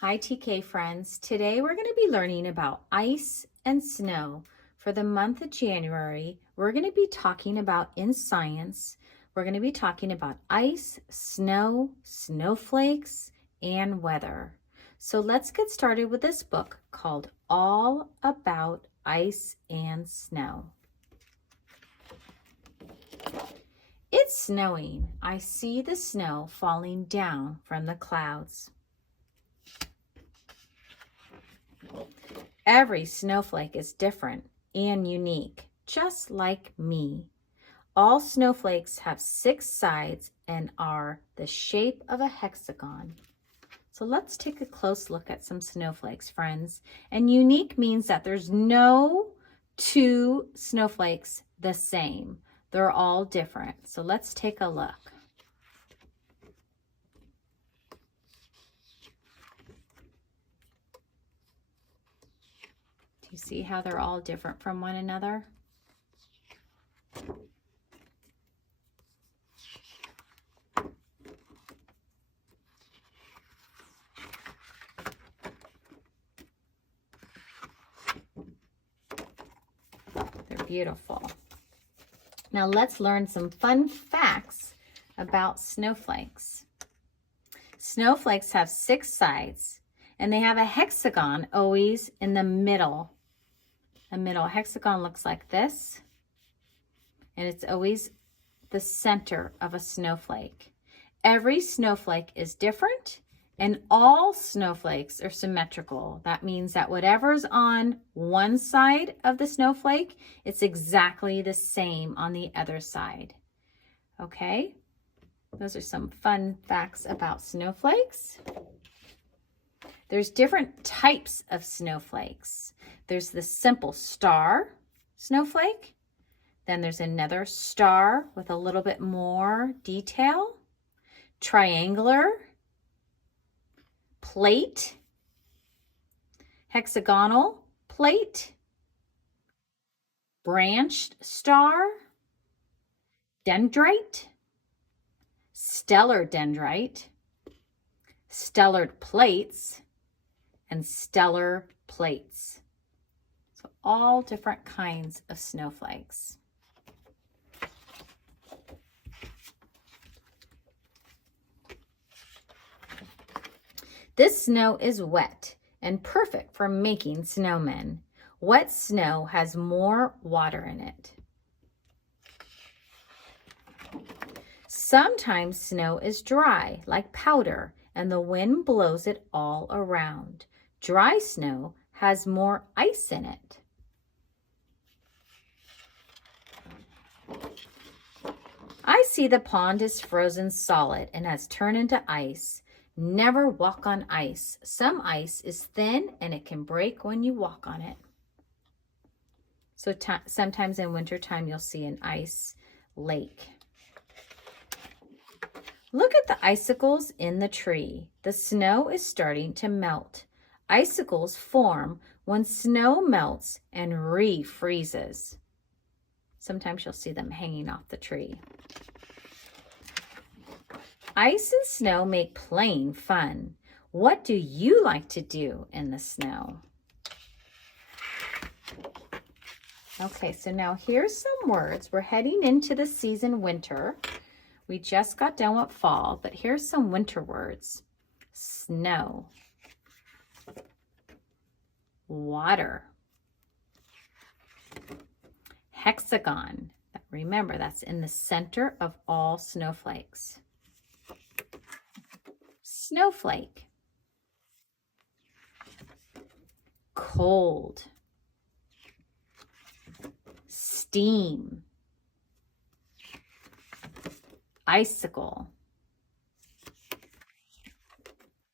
Hi TK friends. Today we're going to be learning about ice and snow. For the month of January, we're going to be talking about in science, we're going to be talking about ice, snow, snowflakes, and weather. So let's get started with this book called All About Ice and Snow. It's snowing. I see the snow falling down from the clouds. Every snowflake is different and unique, just like me. All snowflakes have 6 sides and are the shape of a hexagon. So let's take a close look at some snowflakes, friends. And unique means that there's no 2 snowflakes the same. They're all different. So let's take a look. Do you see how they're all different from one another? They're beautiful. Now let's learn some fun facts about snowflakes. Snowflakes have 6 sides and they have a hexagon always in the middle. The middle hexagon looks like this, and it's always the center of a snowflake. Every snowflake is different, and all snowflakes are symmetrical. That means that whatever's on one side of the snowflake, it's exactly the same on the other side. Okay, those are some fun facts about snowflakes. There's different types of snowflakes. There's the simple star snowflake. Then there's another star with a little bit more detail. Triangular, plate, hexagonal plate, branched star, dendrite, stellar dendrite, stellar plates, and stellar plates. So all different kinds of snowflakes. This snow is wet and perfect for making snowmen. Wet snow has more water in it. Sometimes snow is dry, like powder, and the wind blows it all around. Dry snow has more ice in it. I see the pond is frozen solid and has turned into ice. Never walk on ice. Some ice is thin and it can break when you walk on it. So sometimes in wintertime you'll see an ice lake. Look at the icicles in the tree. The snow is starting to melt. Icicles form when snow melts and refreezes. Sometimes you'll see them hanging off the tree. Ice and snow make playing fun. What do you like to do in the snow? Okay, so now here's some words. We're heading into the season winter. We just got done with fall, but here's some winter words. Snow, water, hexagon. Remember, that's in the center of all snowflakes. Snowflake, cold, steam, icicle,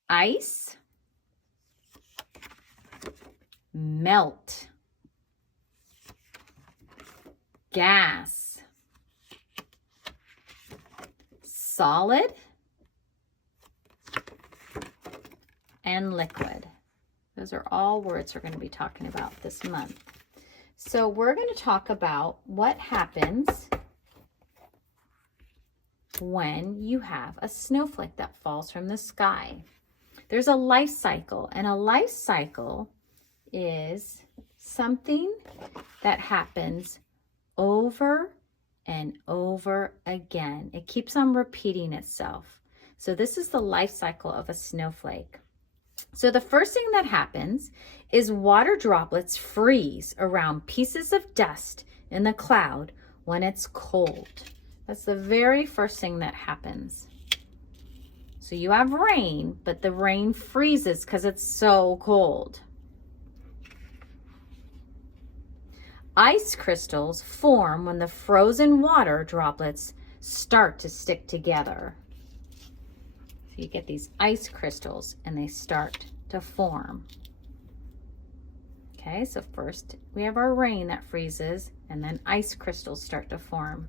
ice, melt, gas, solid, and liquid. Those are all words we're going to be talking about this month. So we're going to talk about what happens when you have a snowflake that falls from the sky. There's a life cycle, and a life cycle is something that happens over and over again. It keeps on repeating itself. So this is the life cycle of a snowflake. So the first thing that happens is water droplets freeze around pieces of dust in the cloud when it's cold. That's the very first thing that happens. So you have rain, but the rain freezes because it's so cold. Ice crystals form when the frozen water droplets start to stick together. So you get these ice crystals and they start to form. Okay, so first we have our rain that freezes and then ice crystals start to form.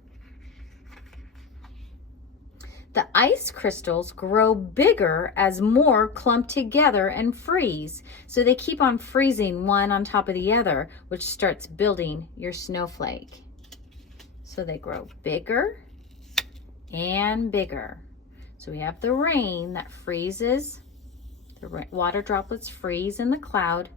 The ice crystals grow bigger as more clump together and freeze. So they keep on freezing one on top of the other, which starts building your snowflake. So they grow bigger and bigger. So we have the rain that freezes, the water droplets freeze in the cloud,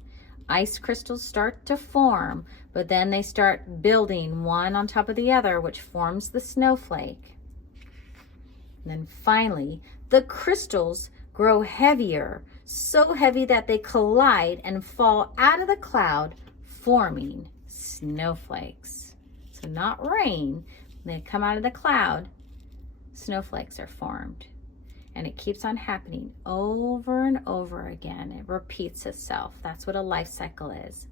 ice crystals start to form, but then they start building one on top of the other, which forms the snowflake. And then finally, the crystals grow heavier, so heavy that they collide and fall out of the cloud, forming snowflakes. So not rain, when they come out of the cloud, snowflakes are formed. And it keeps on happening over and over again. It repeats itself. That's what a life cycle is.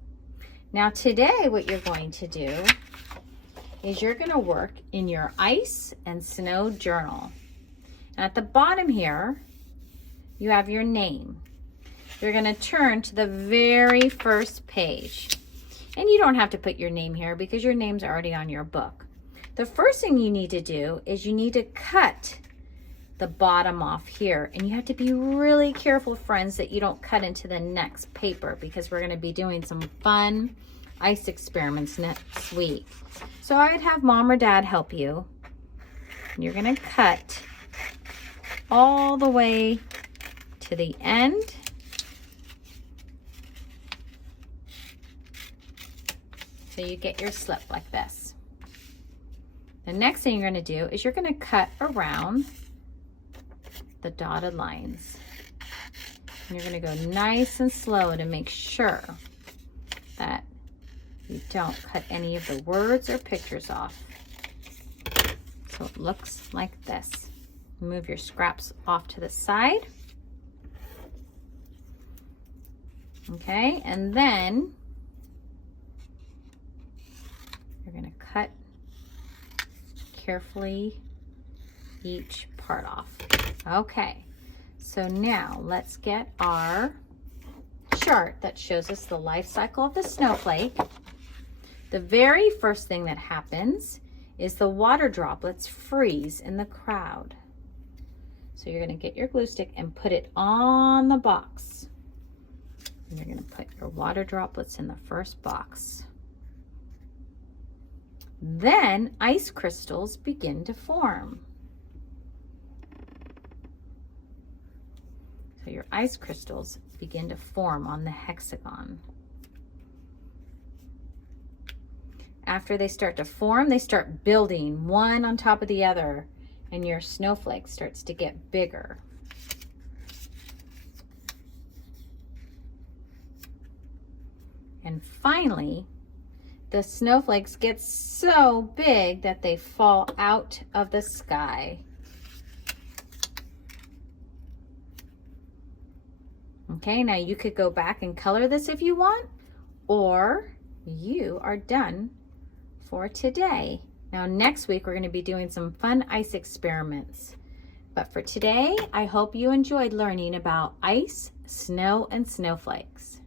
Now today, what you're going to do is you're going to work in your ice and snow journal. And at the bottom here, you have your name. You're going to turn to the very first page. And you don't have to put your name here because your name's already on your book. The first thing you need to do is you need to cut the bottom off here. And you have to be really careful, friends, that you don't cut into the next paper because we're going to be doing some fun ice experiments next week. So I would have mom or dad help you. And you're going to cut all the way to the end. So you get your slip like this. The next thing you're going to do is you're going to cut around the dotted lines. And you're going to go nice and slow to make sure that you don't cut any of the words or pictures off. So it looks like this. Move your scraps off to the side. Okay, and then you're going to cut carefully each part off. Okay, so now let's get our chart that shows us the life cycle of the snowflake. The very first thing that happens is the water droplets freeze in the cloud. So you're going to get your glue stick and put it on the box. And you're going to put your water droplets in the first box. Then ice crystals begin to form. So your ice crystals begin to form on the hexagon. After they start to form, they start building one on top of the other, and your snowflake starts to get bigger. And finally, the snowflakes get so big that they fall out of the sky. Okay, now you could go back and color this if you want, or you are done for today. Now next week we're going to be doing some fun ice experiments. But for today, I hope you enjoyed learning about ice, snow, and snowflakes.